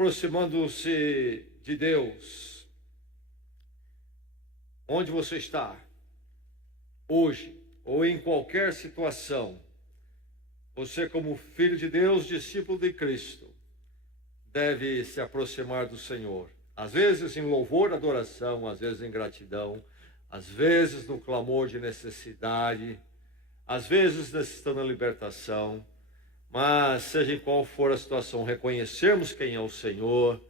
aproximando-se de Deus. Onde você está hoje, ou em qualquer situação, você, como filho de Deus, discípulo de Cristo, deve se aproximar do Senhor. Às vezes em louvor, adoração, às vezes em gratidão, às vezes no clamor de necessidade, às vezes necessitando da libertação. Mas seja em qual for a situação, reconhecermos quem é o Senhor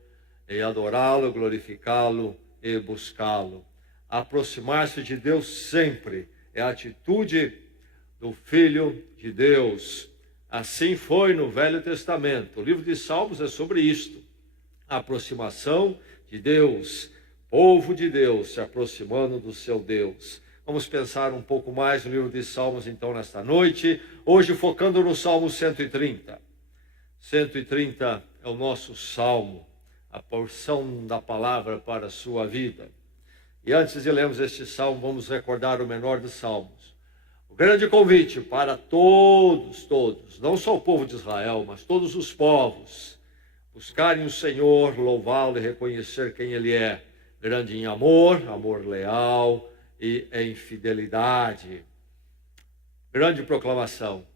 e adorá-lo, glorificá-lo e buscá-lo. Aproximar-se de Deus sempre é a atitude do Filho de Deus. Assim foi no Velho Testamento. O livro de Salmos é sobre isto. A aproximação de Deus, povo de Deus se aproximando do seu Deus. Vamos pensar um pouco mais no livro de Salmos então nesta noite, hoje focando no Salmo 130. 130 é o nosso salmo, a porção da palavra para a sua vida. E antes de lermos este salmo, vamos recordar o menor dos salmos. O grande convite para todos, não só o povo de Israel, mas todos os povos, buscarem o Senhor, louvá-lo e reconhecer quem Ele é. Grande em amor, amor leal e em fidelidade. Grande proclamação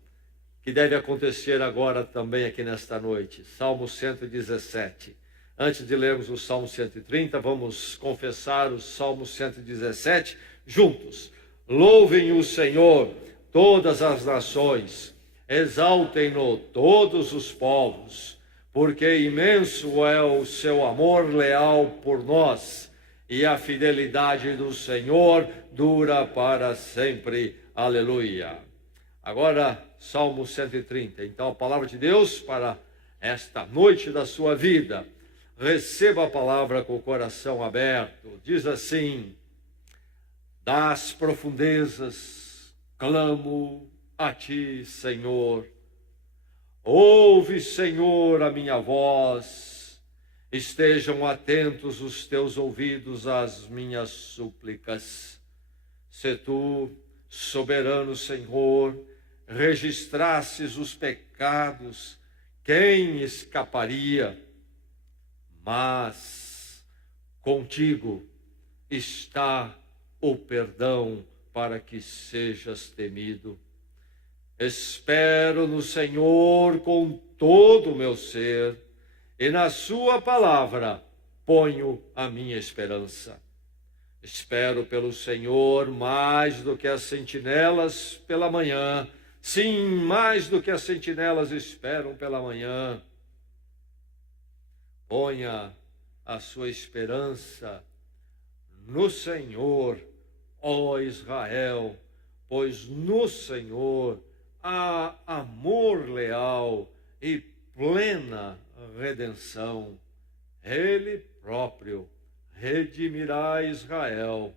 que deve acontecer agora também aqui nesta noite. Salmo 117. Antes de lermos o Salmo 130, vamos confessar o Salmo 117 juntos. Louvem o Senhor todas as nações, exaltem-no todos os povos, porque imenso é o seu amor leal por nós, e a fidelidade do Senhor dura para sempre. Aleluia. Agora, Salmo 130. Então, a palavra de Deus para esta noite da sua vida. Receba a palavra com o coração aberto. Diz assim: das profundezas clamo a ti, Senhor. Ouve, Senhor, a minha voz. Estejam atentos os teus ouvidos às minhas súplicas. Se tu, soberano Senhor, registrasses os pecados, quem escaparia? Mas contigo está o perdão para que sejas temido. Espero no Senhor com todo o meu ser, e na sua palavra ponho a minha esperança. Espero pelo Senhor mais do que as sentinelas pela manhã. Sim, mais do que as sentinelas esperam pela manhã. Ponha a sua esperança no Senhor, ó Israel, pois no Senhor há amor leal e plena redenção. Ele próprio redimirá Israel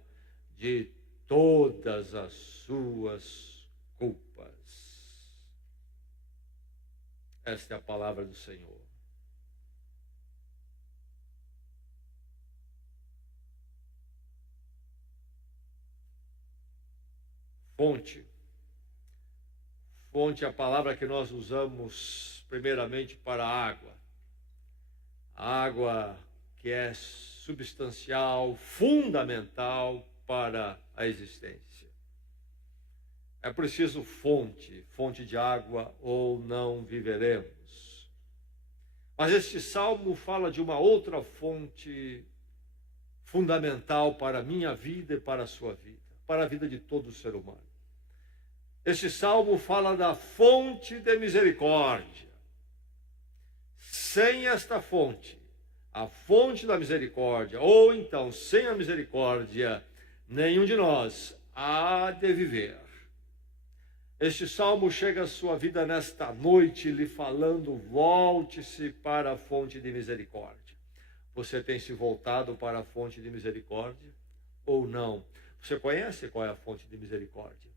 de todas as suas culpas. Esta é a palavra do Senhor. Fonte. Fonte é a palavra que nós usamos primeiramente para a água. A água que é substancial, fundamental para a existência. É preciso fonte de água, ou não viveremos. Mas este salmo fala de uma outra fonte fundamental para a minha vida e para a sua vida, para a vida de todo ser humano. Este salmo fala da fonte de misericórdia. Sem esta fonte, a fonte da misericórdia, ou então sem a misericórdia, nenhum de nós há de viver. Este salmo chega à sua vida nesta noite lhe falando: volte-se para a fonte de misericórdia. Você tem se voltado para a fonte de misericórdia ou não? Você conhece qual é a fonte de misericórdia?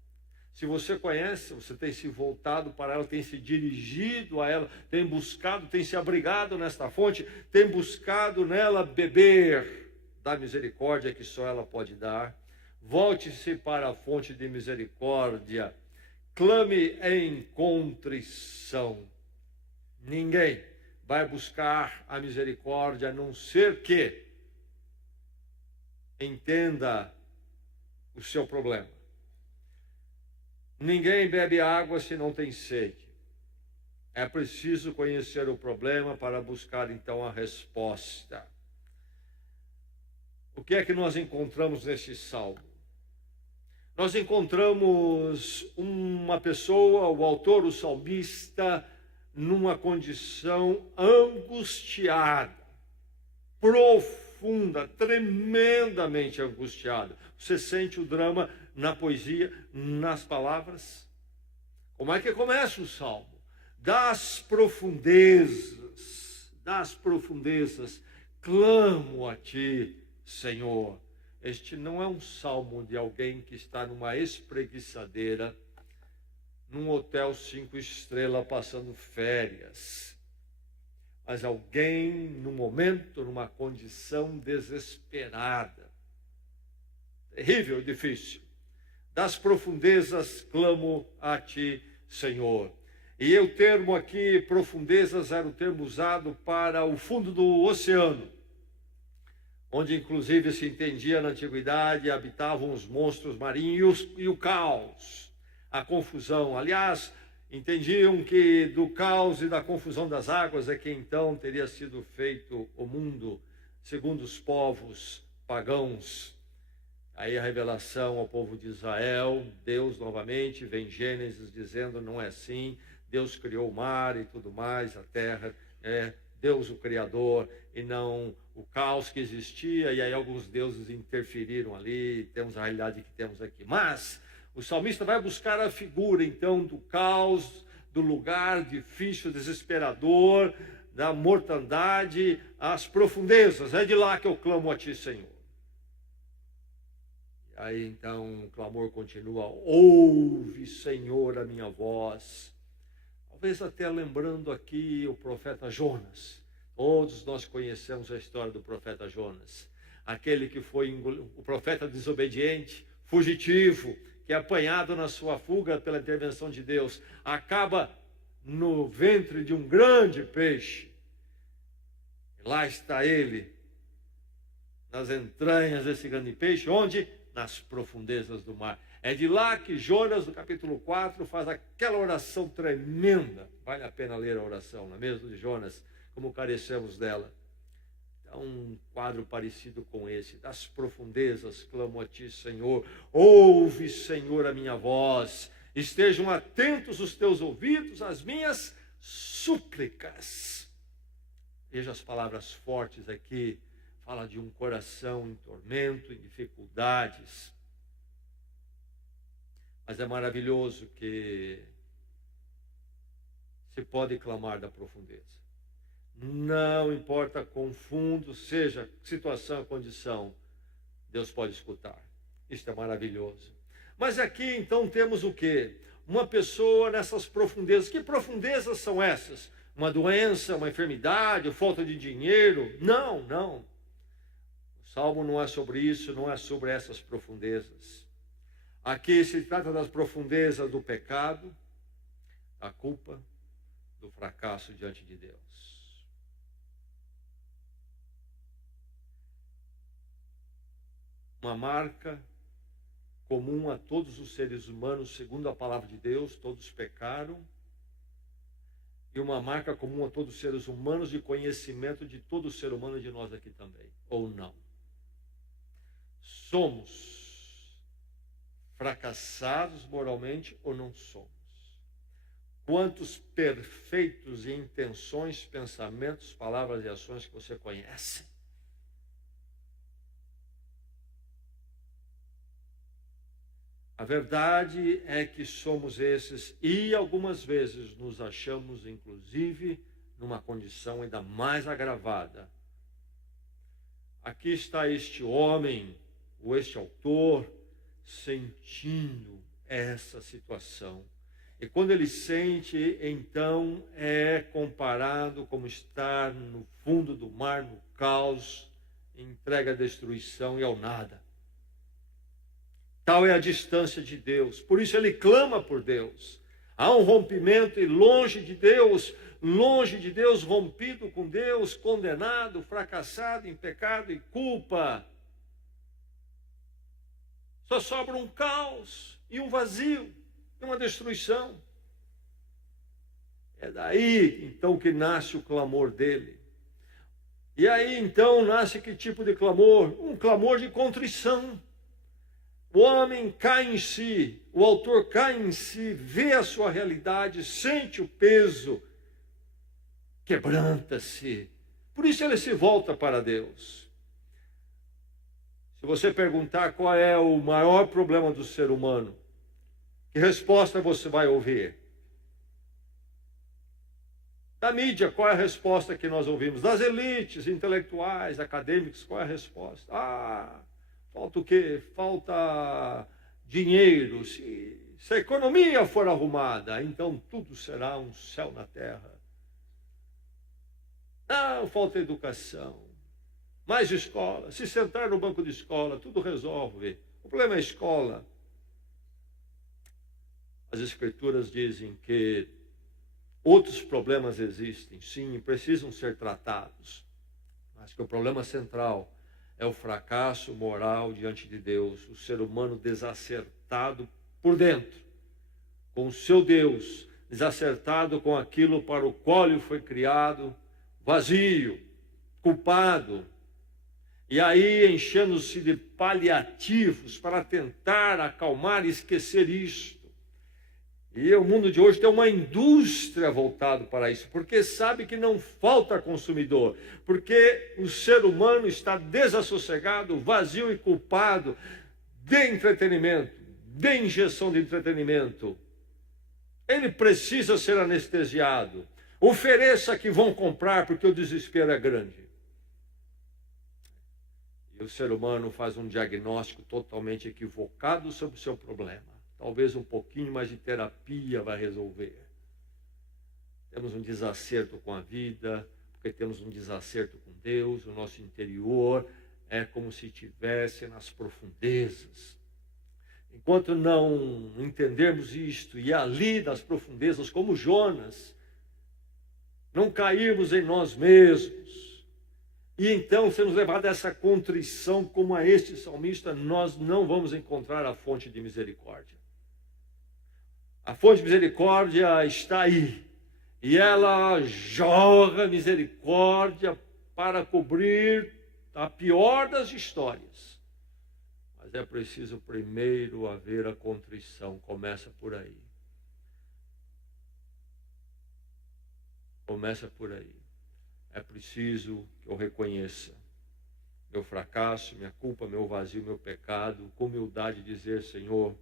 Se você conhece, você tem se voltado para ela, tem se dirigido a ela, tem buscado, tem se abrigado nesta fonte, tem buscado nela beber da misericórdia que só ela pode dar. Volte-se para a fonte de misericórdia, clame em contrição. Ninguém vai buscar a misericórdia, a não ser que entenda o seu problema. Ninguém bebe água se não tem sede. É preciso conhecer o problema para buscar então a resposta. O que é que nós encontramos nesse salmo? Nós encontramos uma pessoa, o autor, o salmista, numa condição angustiada, profunda, tremendamente angustiada. Você sente o drama na poesia, nas palavras? Como é que começa o salmo? Das profundezas, clamo a ti, Senhor. Este não é um salmo de alguém que está numa espreguiçadeira, num hotel 5 estrelas, passando férias. Mas alguém, num momento, numa condição desesperada. Terrível, difícil. Das profundezas clamo a ti, Senhor. E o termo aqui, profundezas, era o termo usado para o fundo do oceano, onde inclusive se entendia na antiguidade, habitavam os monstros marinhos e o caos, a confusão. Aliás, entendiam que do caos e da confusão das águas é que então teria sido feito o mundo, segundo os povos pagãos. Aí a revelação ao povo de Israel, Deus novamente vem em Gênesis dizendo, não é assim, Deus criou o mar e tudo mais, a terra, Deus o Criador, e não o caos que existia, e aí alguns deuses interferiram ali, temos a realidade que temos aqui. Mas o salmista vai buscar a figura, então, do caos, do lugar difícil, desesperador, da mortandade, às profundezas. É de lá que eu clamo a ti, Senhor. E aí, então, o clamor continua, ouve, Senhor, a minha voz. Talvez até lembrando aqui o profeta Jonas. Todos nós conhecemos a história do profeta Jonas. Aquele que foi o profeta desobediente, fugitivo, que é apanhado na sua fuga pela intervenção de Deus, acaba no ventre de um grande peixe. E lá está ele, nas entranhas desse grande peixe, onde? Nas profundezas do mar. É de lá que Jonas, no capítulo 4, faz aquela oração tremenda. Vale a pena ler a oração, não é mesmo, de Jonas, como carecemos dela. É um quadro parecido com esse. Das profundezas clamo a ti, Senhor. Ouve, Senhor, a minha voz. Estejam atentos os teus ouvidos às minhas súplicas. Veja as palavras fortes aqui. Fala de um coração em tormento, em dificuldades. Mas é maravilhoso que se pode clamar da profundeza. Não importa quão fundo seja situação, condição, Deus pode escutar. Isto é maravilhoso. Mas aqui então temos o quê? Uma pessoa nessas profundezas. Que profundezas são essas? Uma doença, uma enfermidade, falta de dinheiro? Não, não. O Salmo não é sobre isso, não é sobre essas profundezas. Aqui se trata das profundezas do pecado, da culpa, do fracasso diante de Deus. Uma marca comum a todos os seres humanos, segundo a palavra de Deus, todos pecaram. E uma marca comum a todos os seres humanos de conhecimento de todo ser humano e de nós aqui também, ou não. Somos fracassados moralmente ou não somos? Quantos perfeitos em intenções, pensamentos, palavras e ações que você conhece? A verdade é que somos esses e algumas vezes nos achamos, inclusive, numa condição ainda mais agravada. Aqui está este homem, ou este autor, sentindo essa situação. E quando ele sente, então é comparado como estar no fundo do mar, no caos, entrega à destruição e ao nada. Tal é a distância de Deus. Por isso ele clama por Deus. Há um rompimento e longe de Deus, rompido com Deus, condenado, fracassado em pecado e culpa. Só sobra um caos e um vazio e uma destruição. É daí, então, que nasce o clamor dele. E aí, então, nasce que tipo de clamor? Um clamor de contrição. O homem cai em si, o autor cai em si, vê a sua realidade, sente o peso, quebranta-se. Por isso ele se volta para Deus. Se você perguntar qual é o maior problema do ser humano, que resposta você vai ouvir? Da mídia, qual é a resposta que nós ouvimos? Das elites intelectuais, acadêmicos, qual é a resposta? Falta o quê? Falta dinheiro. Se a economia for arrumada, então tudo será um céu na terra. Não, falta educação. Mais escola. Se sentar no banco de escola, tudo resolve. O problema é a escola. As Escrituras dizem que outros problemas existem, sim, e precisam ser tratados. Mas que o problema central é o fracasso moral diante de Deus, o ser humano desacertado por dentro, com o seu Deus, desacertado com aquilo para o qual ele foi criado, vazio, culpado, e aí enchendo-se de paliativos para tentar acalmar e esquecer isto. E o mundo de hoje tem uma indústria voltada para isso, porque sabe que não falta consumidor, porque o ser humano está desassossegado, vazio e culpado de entretenimento, de injeção de entretenimento. Ele precisa ser anestesiado. Ofereça que vão comprar, porque o desespero é grande. E o ser humano faz um diagnóstico totalmente equivocado sobre o seu problema. Talvez um pouquinho mais de terapia vai resolver. Temos um desacerto com a vida, porque temos um desacerto com Deus. O nosso interior é como se estivesse nas profundezas. Enquanto não entendermos isto, e ali nas profundezas, como Jonas, não cairmos em nós mesmos, e então sermos levados a essa contrição como a este salmista, nós não vamos encontrar a fonte de misericórdia. A fonte de misericórdia está aí, e ela jorra misericórdia para cobrir a pior das histórias. Mas é preciso primeiro haver a contrição, começa por aí. Começa por aí. É preciso que eu reconheça meu fracasso, minha culpa, meu vazio, meu pecado, com humildade dizer: Senhor,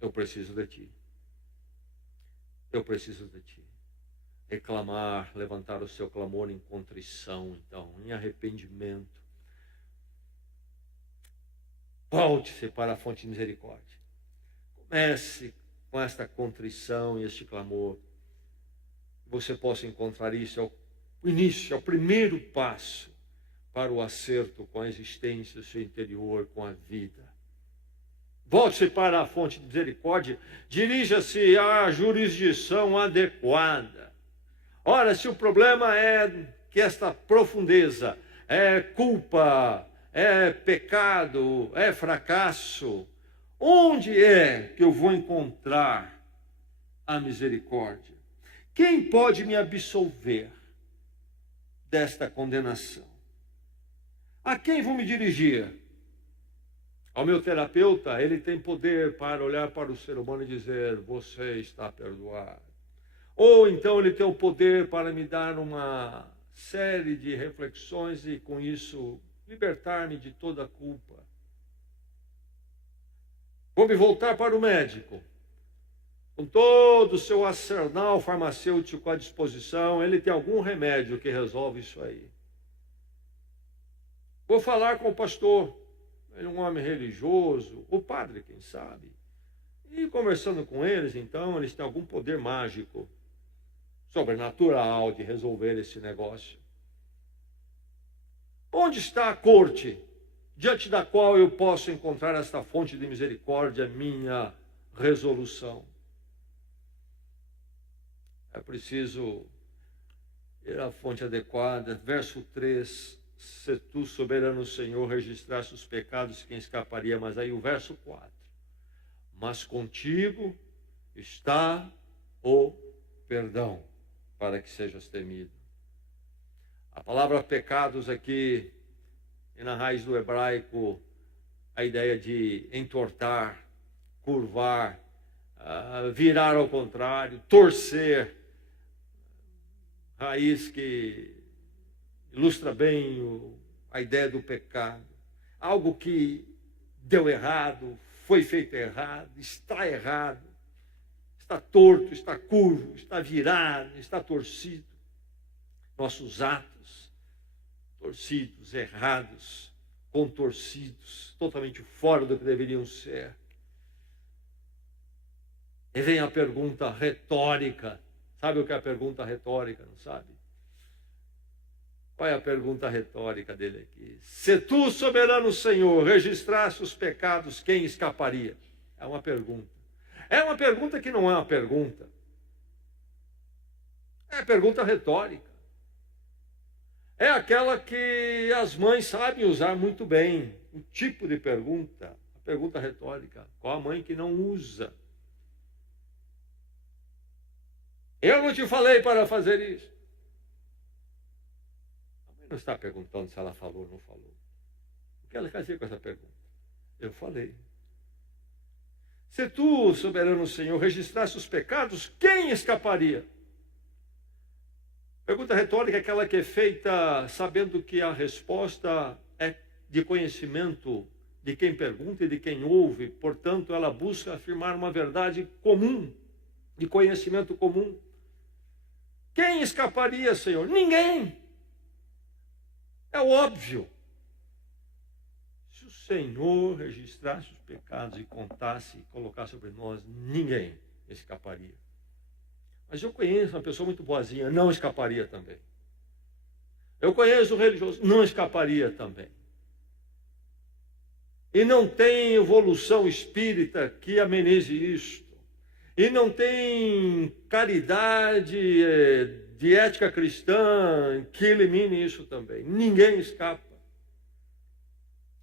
eu preciso de Ti. Eu preciso de Ti. Reclamar, levantar o seu clamor em contrição, então, em arrependimento. Volte-se para a fonte de misericórdia. Comece com esta contrição e este clamor. Você possa encontrar isso, é o início, é o primeiro passo para o acerto com a existência do seu interior, com a vida. Volte-se para a fonte de misericórdia, dirija-se à jurisdição adequada. Ora, se o problema é que esta profundeza é culpa, é pecado, é fracasso, onde é que eu vou encontrar a misericórdia? Quem pode me absolver desta condenação? A quem vou me dirigir? Ao meu terapeuta? Ele tem poder para olhar para o ser humano e dizer: você está perdoado. Ou então ele tem o poder para me dar uma série de reflexões e com isso libertar-me de toda a culpa. Vou me voltar para o médico. Com todo o seu arsenal farmacêutico à disposição, ele tem algum remédio que resolve isso aí. Vou falar com o pastor, ele é um homem religioso, o padre, quem sabe. E conversando com eles, então, eles têm algum poder mágico, sobrenatural, de resolver esse negócio. Onde está a corte, diante da qual eu posso encontrar esta fonte de misericórdia, minha resolução? É preciso ir à fonte adequada. Verso 3, se tu, soberano Senhor, registrasse os pecados, quem escaparia? Mas aí o verso 4, mas contigo está o perdão, para que sejas temido. A palavra pecados aqui, e na raiz do hebraico, a ideia de entortar, curvar, virar ao contrário, torcer, raiz que ilustra bem a ideia do pecado. Algo que deu errado, foi feito errado, está torto, está curvo, está virado, está torcido. Nossos atos torcidos, errados, contorcidos, totalmente fora do que deveriam ser. E vem a pergunta retórica. Sabe o que é a pergunta retórica, não sabe? Qual é a pergunta retórica dele aqui? Se tu, soberano Senhor, registrasse os pecados, quem escaparia? É uma pergunta. É uma pergunta que não é uma pergunta. É pergunta retórica. É aquela que as mães sabem usar muito bem. O tipo de pergunta, a pergunta retórica. Qual a mãe que não usa? Eu não te falei para fazer isso. A mãe não está perguntando se ela falou ou não falou. O que ela quer dizer com essa pergunta? Eu falei. Se tu, soberano Senhor, registrasse os pecados, quem escaparia? Pergunta retórica é aquela que é feita sabendo que a resposta é de conhecimento de quem pergunta e de quem ouve. Portanto, ela busca afirmar uma verdade comum, de conhecimento comum. Quem escaparia, Senhor? Ninguém. É óbvio. Se o Senhor registrasse os pecados e contasse e colocasse sobre nós, ninguém escaparia. Mas eu conheço uma pessoa muito boazinha, não escaparia também. Eu conheço um religioso, não escaparia também. E não tem evolução espírita que amenize isto. E não tem caridade de ética cristã que elimine isso também. Ninguém escapa.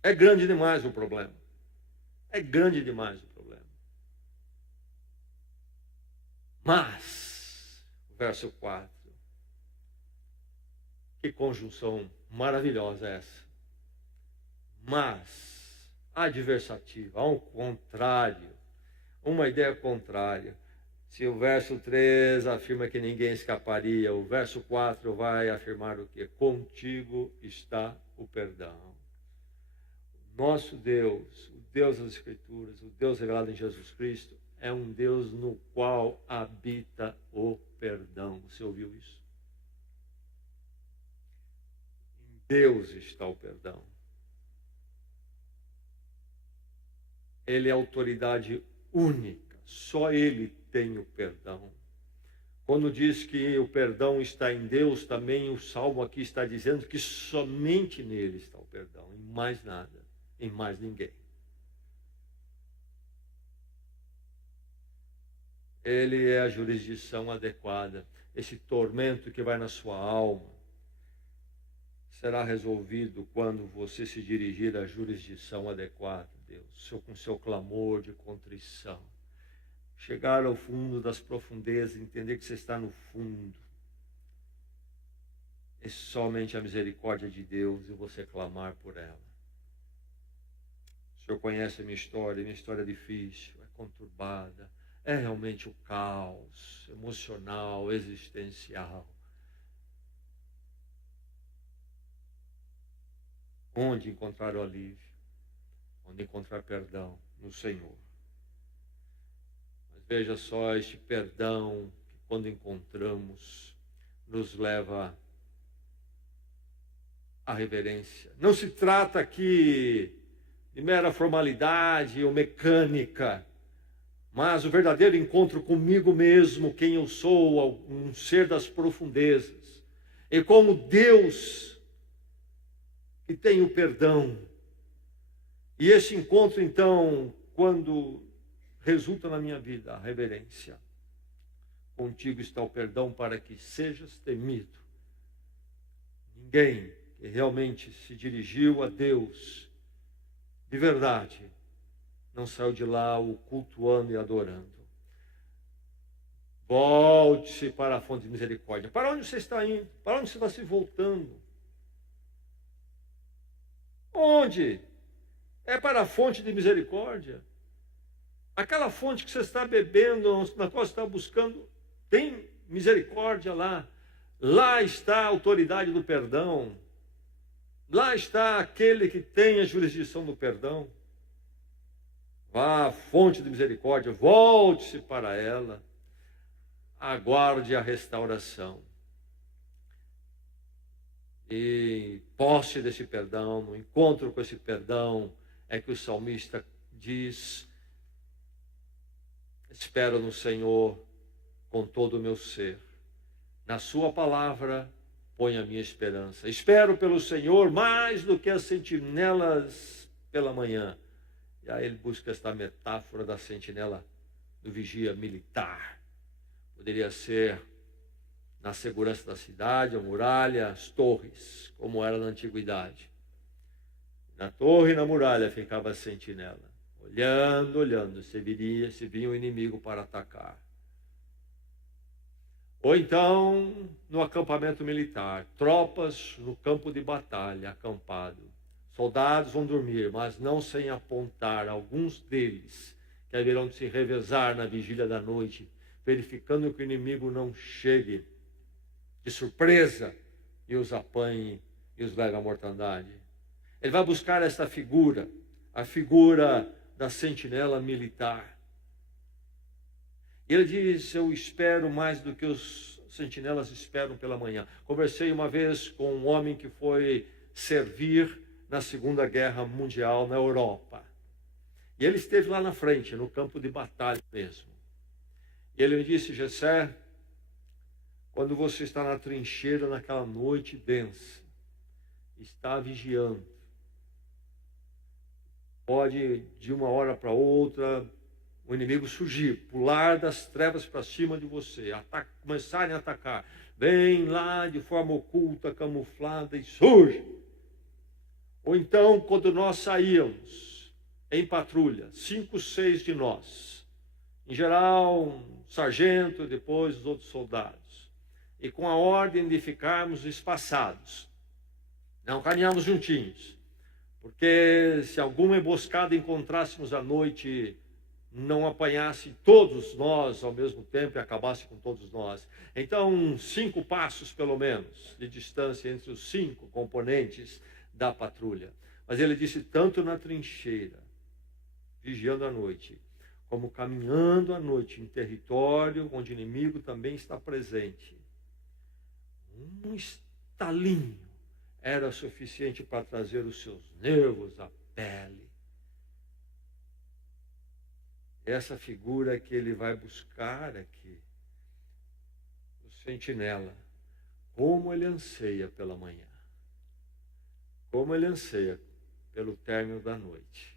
É grande demais o problema. É grande demais o problema. Mas, verso 4. Que conjunção maravilhosa é essa. Mas, adversativa, ao contrário. Uma ideia contrária. Se o verso 3 afirma que ninguém escaparia, o verso 4 vai afirmar o quê? Contigo está o perdão. Nosso Deus, o Deus das Escrituras, o Deus revelado em Jesus Cristo, é um Deus no qual habita o perdão. Você ouviu isso? Em Deus está o perdão. Ele é autoridade única, só Ele tem o perdão. Quando diz que o perdão está em Deus, também o Salmo aqui está dizendo que somente nele está o perdão, em mais nada, em mais ninguém. Ele é a jurisdição adequada. Esse tormento que vai na sua alma será resolvido quando você se dirigir à jurisdição adequada. Deus, com seu clamor de contrição, chegar ao fundo das profundezas, entender que você está no fundo, e somente a misericórdia de Deus e você clamar por ela. O Senhor conhece a minha história é difícil, é conturbada, é realmente o caos emocional, existencial. Onde encontrar o alívio? Onde encontrar perdão? No Senhor. Mas veja só, este perdão, que quando encontramos, nos leva à reverência. Não se trata aqui de mera formalidade ou mecânica, mas o verdadeiro encontro comigo mesmo, quem eu sou, um ser das profundezas. E como Deus que tem o perdão. E esse encontro, então, quando resulta na minha vida a reverência, contigo está o perdão para que sejas temido. Ninguém que realmente se dirigiu a Deus de verdade não saiu de lá o cultuando e adorando. Volte-se para a fonte de misericórdia. Para onde você está indo? Para onde você está se voltando? Onde? É para a fonte de misericórdia. Aquela fonte que você está bebendo, na qual você está buscando, tem misericórdia lá. Lá está a autoridade do perdão. Lá está aquele que tem a jurisdição do perdão. Vá à fonte de misericórdia, volte-se para ela. Aguarde a restauração. E posse desse perdão, no encontro com esse perdão, é que o salmista diz: espero no Senhor com todo o meu ser. Na sua palavra ponho a minha esperança. Espero pelo Senhor mais do que as sentinelas pela manhã. E aí ele busca esta metáfora da sentinela do vigia militar. Poderia ser na segurança da cidade, a muralha, as torres, como era na antiguidade. Na torre e na muralha ficava a sentinela, olhando, se vinha o inimigo para atacar. Ou então, no acampamento militar, tropas no campo de batalha, acampado. Soldados vão dormir, mas não sem apontar alguns deles que haverão de se revezar na vigília da noite, verificando que o inimigo não chegue de surpresa e os apanhe e os leve à mortandade. Ele vai buscar essa figura, a figura da sentinela militar. E ele diz: eu espero mais do que os sentinelas esperam pela manhã. Conversei uma vez com um homem que foi servir na Segunda Guerra Mundial na Europa. E ele esteve lá na frente, no campo de batalha mesmo. E ele me disse: Gessé, quando você está na trincheira naquela noite densa, está vigiando, pode de uma hora para outra o inimigo surgir, pular das trevas para cima de você, começarem a atacar. Vem lá de forma oculta, camuflada e surge. Ou então, quando nós saíamos em patrulha, 5, 6 de nós, em geral um sargento, depois os outros soldados, e com a ordem de ficarmos espaçados, não caminhamos juntinhos, porque se alguma emboscada encontrássemos à noite, não apanhasse todos nós ao mesmo tempo e acabasse com todos nós. Então, 5 passos pelo menos de distância entre os 5 componentes da patrulha. Mas ele disse: tanto na trincheira, vigiando à noite, como caminhando à noite em território onde o inimigo também está presente, um estalinho era suficiente para trazer os seus nervos à pele. Essa figura que ele vai buscar aqui, o sentinela, como ele anseia pela manhã, como ele anseia pelo término da noite.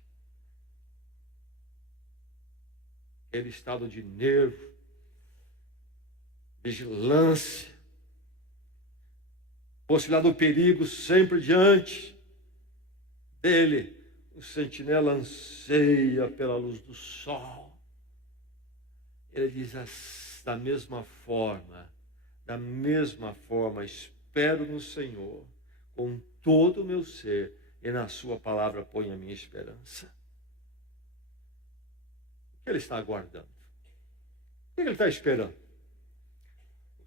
Aquele estado de nervo, vigilância, possibilidade do perigo sempre diante dele. O sentinela anseia pela luz do sol. Ele diz: da mesma forma, espero no Senhor com todo o meu ser, e na sua palavra ponho a minha esperança. O que ele está aguardando? O que ele está esperando?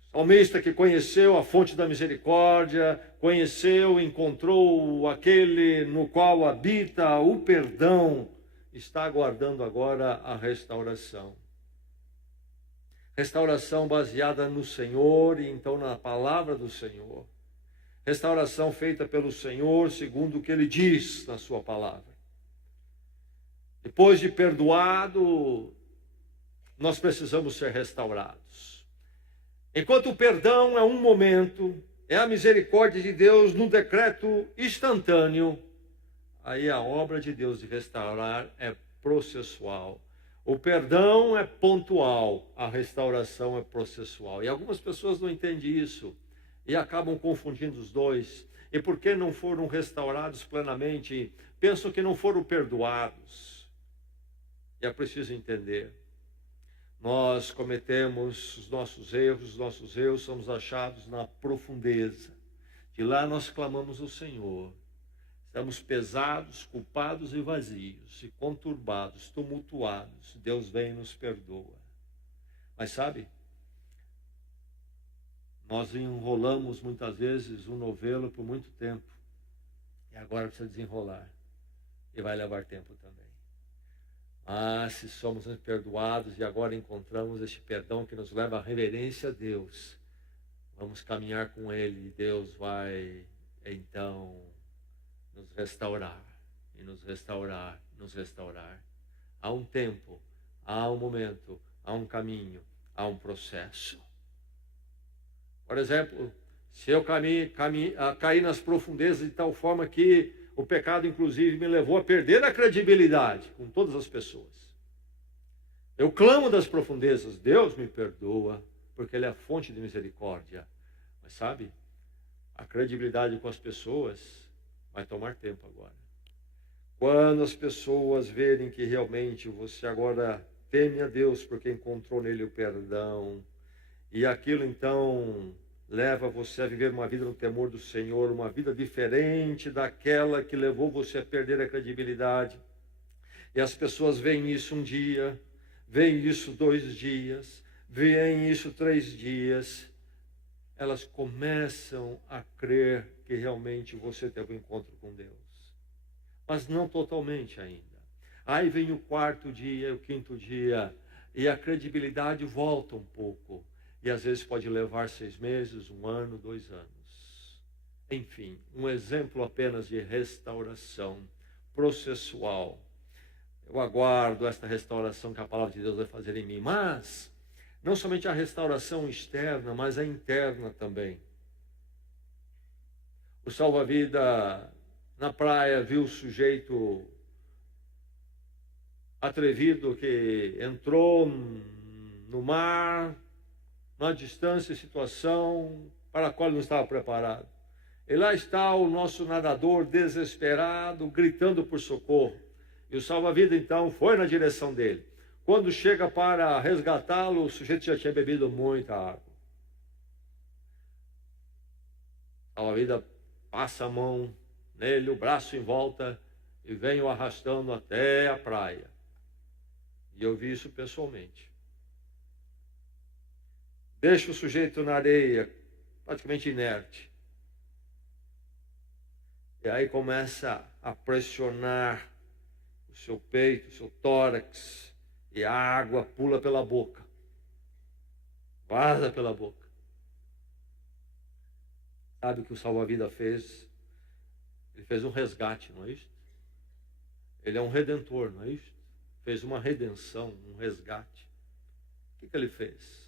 O salmista que conheceu a fonte da misericórdia, conheceu, encontrou aquele no qual habita o perdão, está aguardando agora a restauração. Restauração baseada no Senhor e então na palavra do Senhor. Restauração feita pelo Senhor segundo o que Ele diz na sua palavra. Depois de perdoado, nós precisamos ser restaurados. Enquanto o perdão é um momento, é a misericórdia de Deus num decreto instantâneo, aí a obra de Deus de restaurar é processual. O perdão é pontual, a restauração é processual. E algumas pessoas não entendem isso e acabam confundindo os dois. E porque não foram restaurados plenamente, pensam que não foram perdoados. E é preciso entender. Nós cometemos os nossos erros somos achados na profundeza. De lá nós clamamos ao Senhor. Estamos pesados, culpados e vazios, e conturbados, tumultuados. Deus vem e nos perdoa. Mas sabe, nós enrolamos muitas vezes um novelo por muito tempo. E agora precisa desenrolar. E vai levar tempo também. Mas se somos perdoados e agora encontramos este perdão que nos leva à reverência a Deus, vamos caminhar com Ele e Deus vai então nos restaurar, e nos restaurar, nos restaurar. Há um tempo, há um momento, há um caminho, há um processo. Por exemplo, se eu caí nas profundezas de tal forma que o pecado, inclusive, me levou a perder a credibilidade com todas as pessoas. Eu clamo das profundezas, Deus me perdoa, porque Ele é a fonte de misericórdia. Mas sabe, a credibilidade com as pessoas vai tomar tempo agora. Quando as pessoas verem que realmente você agora teme a Deus porque encontrou nele o perdão, e aquilo então leva você a viver uma vida no temor do Senhor, uma vida diferente daquela que levou você a perder a credibilidade. E as pessoas veem isso um dia, veem isso 2 dias, veem isso 3 dias. Elas começam a crer que realmente você teve um encontro com Deus. Mas não totalmente ainda. Aí vem o 4º dia, o 5º dia, e a credibilidade volta um pouco. E às vezes pode levar 6 meses, 1 ano, 2 anos. Enfim, um exemplo apenas de restauração processual. Eu aguardo esta restauração que a palavra de Deus vai fazer em mim. Mas, não somente a restauração externa, mas a interna também. O salva-vida na praia viu o sujeito atrevido que entrou no mar, numa distância e situação para a qual ele não estava preparado. E lá está o nosso nadador desesperado, gritando por socorro. E o salva-vida então foi na direção dele. Quando chega para resgatá-lo, o sujeito já tinha bebido muita água. O salva-vida passa a mão nele, o braço em volta, e vem o arrastando até a praia. E eu vi isso pessoalmente. Deixa o sujeito na areia, praticamente inerte. E aí começa a pressionar o seu peito, o seu tórax, e a água pula pela boca. Vaza pela boca. Sabe o que o salva-vida fez? Ele fez um resgate, não é isso? Ele é um redentor, não é isso? Fez uma redenção, um resgate. O que ele fez?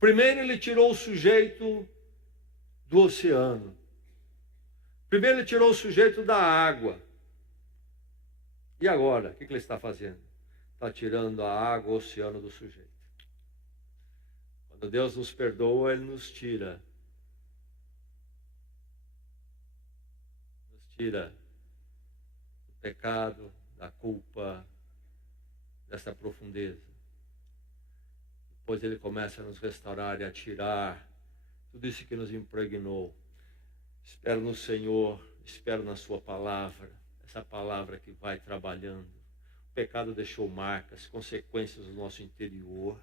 Primeiro ele tirou o sujeito do oceano. Primeiro ele tirou o sujeito da água. E agora, o que ele está fazendo? Está tirando a água, o oceano do sujeito. Quando Deus nos perdoa, Ele nos tira. Nos tira do pecado, da culpa, dessa profundeza. Depois Ele começa a nos restaurar e a tirar tudo isso que nos impregnou. Espero no Senhor, espero na Sua palavra, essa palavra que vai trabalhando. O pecado deixou marcas, consequências no nosso interior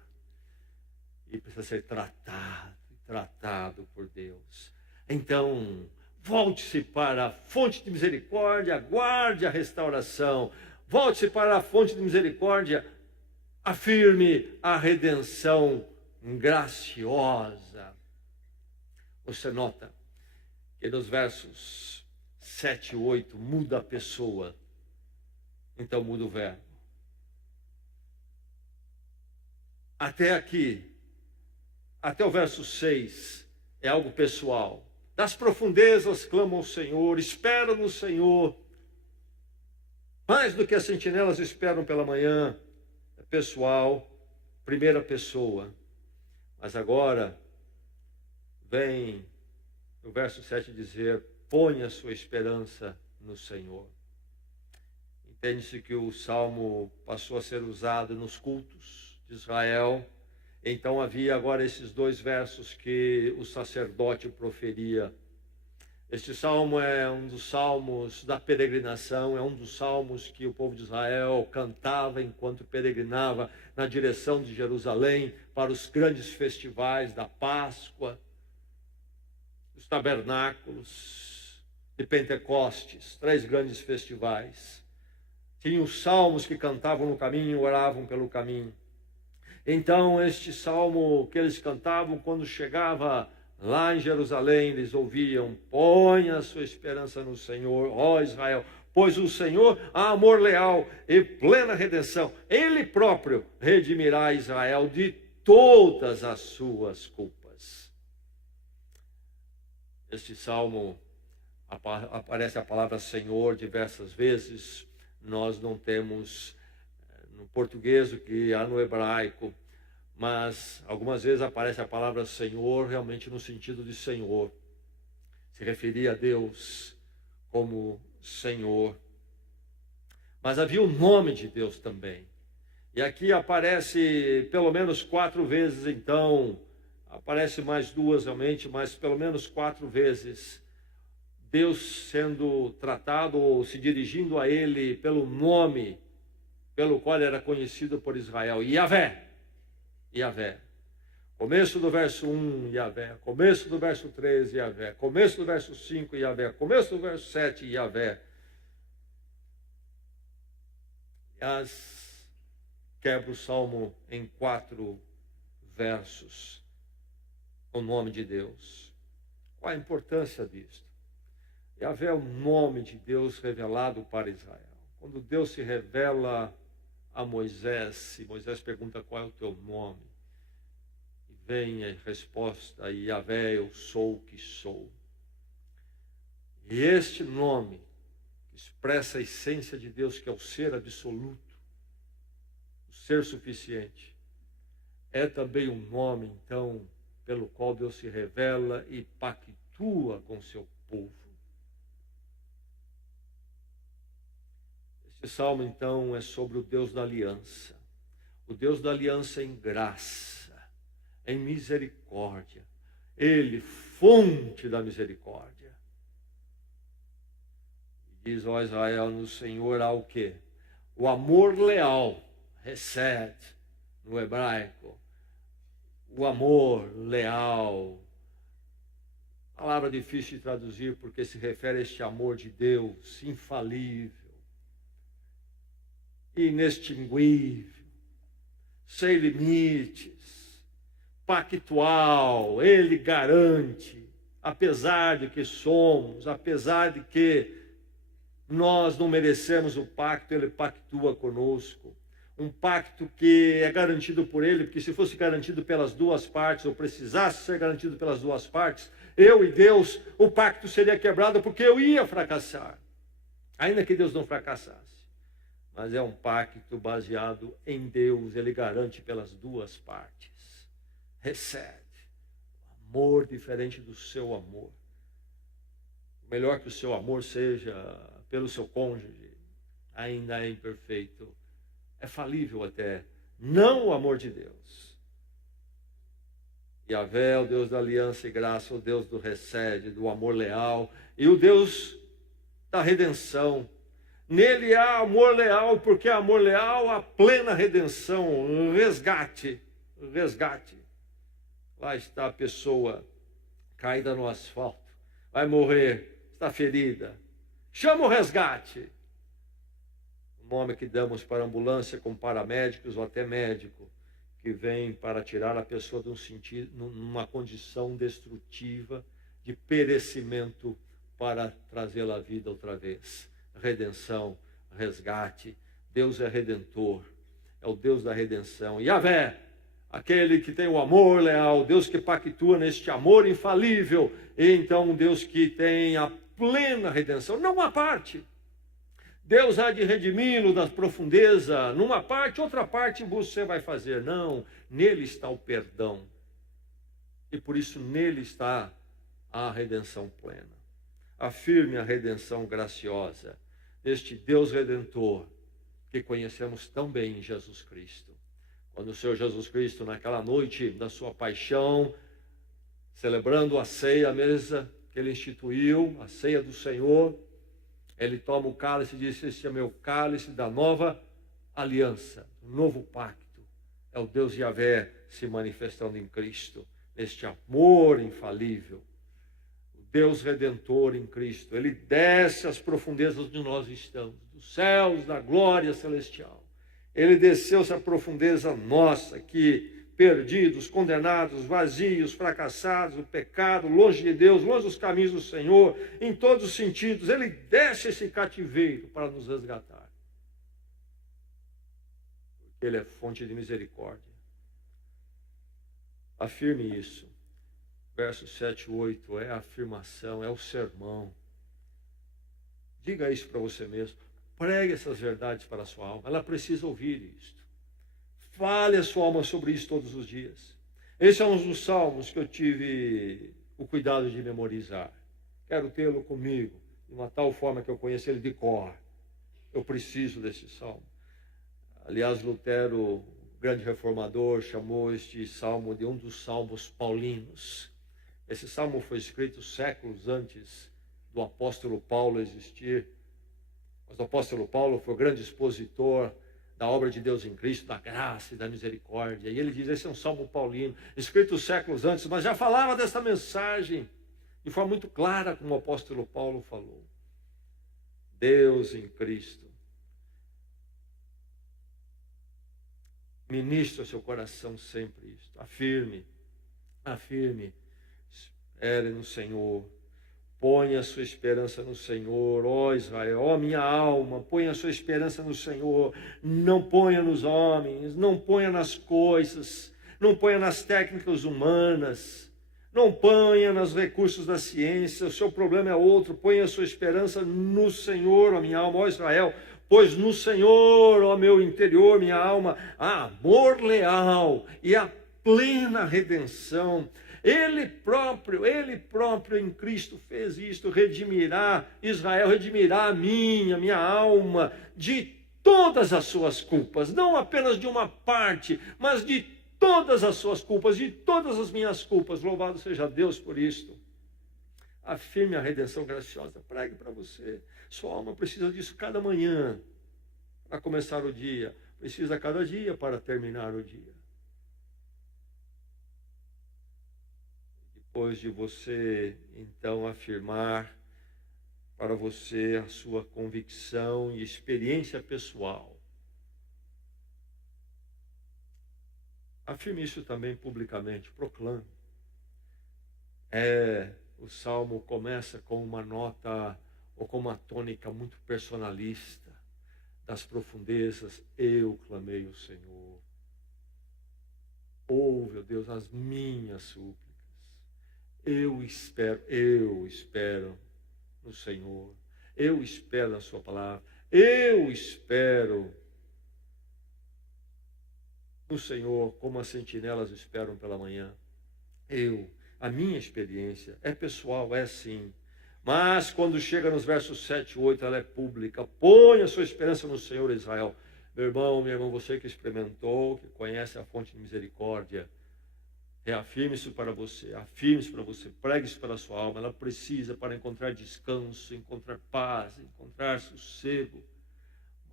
e precisa ser tratado por Deus. Então, volte-se para a fonte de misericórdia, aguarde a restauração. Volte-se para a fonte de misericórdia, afirme a redenção graciosa. Você nota que nos versos 7 e 8 muda a pessoa, então muda o verbo. Até aqui, até o verso 6, é algo pessoal. Das profundezas clamam ao Senhor, esperam no Senhor, mais do que as sentinelas esperam pela manhã. pessoal, primeira pessoa. Mas agora vem no verso 7 dizer: ponha a sua esperança no Senhor. Entende-se que o salmo passou a ser usado nos cultos de Israel. Então havia agora esses dois versos que o sacerdote proferia. Este salmo é um dos salmos da peregrinação, é um dos salmos que o povo de Israel cantava enquanto peregrinava na direção de Jerusalém para os grandes festivais da Páscoa, dos tabernáculos, de Pentecostes, 3 grandes festivais. Tinham os salmos que cantavam no caminho, oravam pelo caminho. Então, este salmo que eles cantavam, quando chegava lá em Jerusalém, eles ouviam: ponha a sua esperança no Senhor, ó Israel, pois o Senhor há amor leal e plena redenção. Ele próprio redimirá Israel de todas as suas culpas. Este salmo aparece a palavra Senhor diversas vezes. Nós não temos no português o que há no hebraico, mas algumas vezes aparece a palavra Senhor realmente no sentido de Senhor. Se referia a Deus como Senhor. Mas havia o nome de Deus também. E aqui aparece pelo menos 4 vezes, então, aparece mais 2 realmente, mas pelo menos 4 vezes, Deus sendo tratado ou se dirigindo a ele pelo nome pelo qual era conhecido por Israel: Yahvé. Yahvé. Começo do verso 1, Yahvé. Começo do verso 3, Yahvé. Começo do verso 5, Yahvé. Começo do verso 7, Yahvé. Quebra o salmo em 4 versos, o nome de Deus. Qual a importância disto? Yahvé é o nome de Deus revelado para Israel. Quando Deus se revela a Moisés, e Moisés pergunta: qual é o teu nome? E vem a resposta: Yahvé, eu sou o que sou. E este nome expressa a essência de Deus, que é o ser absoluto, o ser suficiente. É também um nome, então, pelo qual Deus se revela e pactua com seu povo. Este salmo, então, é sobre o Deus da aliança. O Deus da aliança em graça, em misericórdia. Ele, fonte da misericórdia. Diz: ó Israel, no Senhor há o quê? O amor leal, hesed, no hebraico. O amor leal. Palavra difícil de traduzir, porque se refere a este amor de Deus, infalível, inextinguível, sem limites, pactual. Ele garante, apesar de que somos, apesar de que nós não merecemos o pacto, ele pactua conosco. Um pacto que é garantido por ele, porque se fosse garantido pelas 2 partes, ou precisasse ser garantido pelas 2 partes, eu e Deus, o pacto seria quebrado, porque eu ia fracassar, ainda que Deus não fracassasse. Mas é um pacto baseado em Deus, ele garante pelas 2 partes. Recebe amor diferente do seu amor. Melhor que o seu amor seja pelo seu cônjuge, ainda é imperfeito, é falível até, não o amor de Deus. Yahvé, o Deus da aliança e graça, o Deus do recede, do amor leal, e o Deus da redenção. Nele há amor leal, porque amor leal há plena redenção, resgate. Lá está a pessoa caída no asfalto, vai morrer, está ferida. Chama o resgate. O nome que damos para ambulância, como paramédicos ou até médico, que vem para tirar a pessoa de um sentido, numa condição destrutiva, de perecimento, para trazê-la à vida outra vez. Redenção, resgate. Deus é redentor, é o Deus da redenção. Yahvé, aquele que tem o amor leal, Deus que pactua neste amor infalível, e então Deus que tem a plena redenção, não uma parte. Deus há de redimi-lo da profundeza. Numa parte, outra parte você vai fazer. Não, nele está o perdão. E por isso nele está a redenção plena. Afirme a redenção graciosa deste Deus Redentor que conhecemos tão bem em Jesus Cristo. Quando o Senhor Jesus Cristo, naquela noite da sua paixão, celebrando a ceia, a mesa que ele instituiu, a ceia do Senhor, ele toma o cálice e diz: este é meu cálice da nova aliança, um novo pacto. É o Deus Yahvé se manifestando em Cristo, neste amor infalível. O Deus Redentor em Cristo, ele desce às profundezas onde nós estamos, dos céus, da glória celestial. Ele desceu-se à profundeza nossa, que perdidos, condenados, vazios, fracassados, o pecado, longe de Deus, longe dos caminhos do Senhor, em todos os sentidos, ele desce esse cativeiro para nos resgatar. Porque ele é fonte de misericórdia. Afirme isso. Versos 7 e 8 é a afirmação, é o sermão. Diga isso para você mesmo. Pregue essas verdades para a sua alma. Ela precisa ouvir isto. Fale a sua alma sobre isso todos os dias. Esse é um dos salmos que eu tive o cuidado de memorizar. Quero tê-lo comigo, de uma tal forma que eu conheço ele de cor. Eu preciso desse salmo. Aliás, Lutero, grande reformador, chamou este salmo de um dos salmos paulinos. Esse salmo foi escrito séculos antes do apóstolo Paulo existir. Mas o apóstolo Paulo foi o grande expositor da obra de Deus em Cristo, da graça e da misericórdia. E ele diz: esse é um salmo paulino, escrito séculos antes, mas já falava dessa mensagem de forma muito clara, como o apóstolo Paulo falou. Deus em Cristo. Ministre ao seu coração sempre isto. Afirme, espere no Senhor. Ponha a sua esperança no Senhor, ó Israel, ó minha alma, ponha a sua esperança no Senhor. Não ponha nos homens, não ponha nas coisas, não ponha nas técnicas humanas, não ponha nos recursos da ciência. O seu problema é outro. Ponha a sua esperança no Senhor, ó minha alma, ó Israel. Pois no Senhor, ó meu interior, minha alma, há amor leal e a plena redenção. Ele próprio em Cristo fez isto, redimirá Israel, redimirá a minha alma de todas as suas culpas, não apenas de uma parte, mas de todas as suas culpas, de todas as minhas culpas. Louvado seja Deus por isto. Afirme a redenção graciosa, pregue para você. Sua alma precisa disso cada manhã para começar o dia, precisa cada dia para terminar o dia. Depois de você, então, afirmar para você a sua convicção e experiência pessoal, afirme isso também publicamente, proclame. O salmo começa com uma nota ou com uma tônica muito personalista. Das profundezas eu clamei ao Senhor. Ouve, ó Deus, as minhas súplicas. Eu espero no Senhor. Eu espero na sua palavra. Eu espero no Senhor, como as sentinelas esperam pela manhã. A minha experiência é pessoal, é sim. Mas quando chega nos versos 7 e 8, ela é pública. Põe a sua esperança no Senhor, Israel. Meu irmão, minha irmã, você que experimentou, que conhece a fonte de misericórdia, reafirme isso para você, afirme isso para você, pregue isso para a sua alma. Ela precisa para encontrar descanso, encontrar paz, encontrar sossego.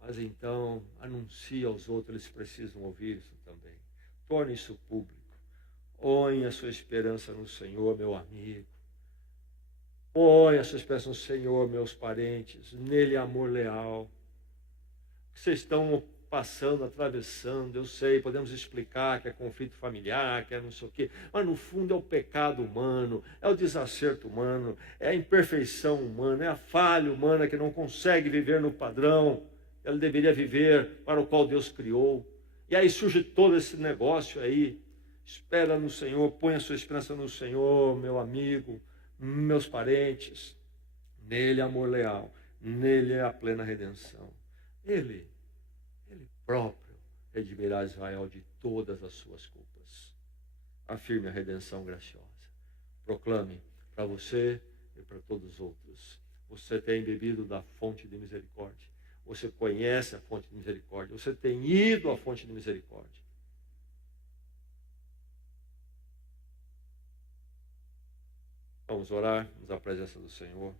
Mas então, anuncie aos outros, eles precisam ouvir isso também. Torne isso público. Põe a sua esperança no Senhor, meu amigo. Põe a sua esperança no Senhor, meus parentes. Nele é amor leal. O que vocês estão passando, atravessando, eu sei, podemos explicar que é conflito familiar, que é não sei o quê, mas no fundo é o pecado humano, é o desacerto humano, é a imperfeição humana, é a falha humana que não consegue viver no padrão que ela deveria viver, para o qual Deus criou. E aí surge todo esse negócio aí. Espera no Senhor, põe a sua esperança no Senhor, meu amigo, meus parentes. Nele amor leal. Nele é a plena redenção. Ele próprio redimirá Israel de todas as suas culpas. Afirme a redenção graciosa. Proclame para você e para todos os outros. Você tem bebido da fonte de misericórdia. Você conhece a fonte de misericórdia. Você tem ido à fonte de misericórdia. Vamos orar, nos à presença do Senhor.